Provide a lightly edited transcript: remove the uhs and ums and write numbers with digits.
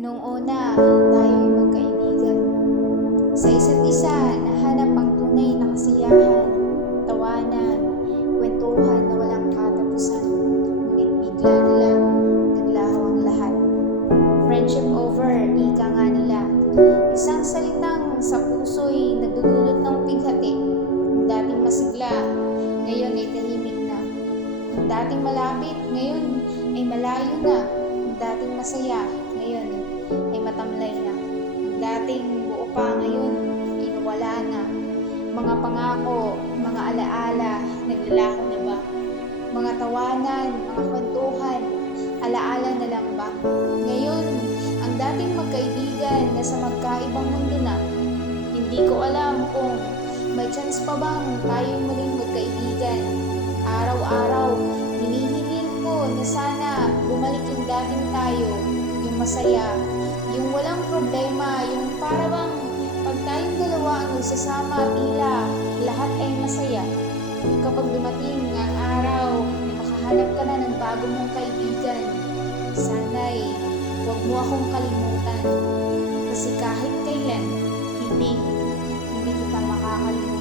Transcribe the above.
Nung una, tayo'y magkaibigan. Sa isa't isa, nahanap ang tunay na kasiyahan, tawanan, kwentuhan na walang katapusan. Ngunit bigla na lang, naglaho ang lahat. Friendship over, ika nga nila. Isang salitang sa puso'y nagdudulot ng pighati. Ang dating masigla, ngayon ay tahimik na. Ang dating malapit, ngayon ay malayo na. Ang dating masaya, ngayon ay matamlay na. Ang dating buo pa, ngayon ay nawala na. Mga pangako, mga alaala, naglalaho na ba? Mga tawanan, mga kwentuhan, alaala na lang ba? Ngayon, ang dating magkaibigan na sa magkaibang mundo na. Hindi ko alam kung may chance pa bang tayong muling magkaibigan. Araw-araw, hinihiling ko na sana bumalik yung dating tayo, yung masaya, yung walang problema, yung para bang pag tayong dalawa ang nagsasama, tila lahat ay masaya. Kapag dumating ang araw na makahanap ka na ng bago mong kaibigan, sana'y huwag mo akong kalimutan. Kasi kahit kailan, hindi kita makakalimutan.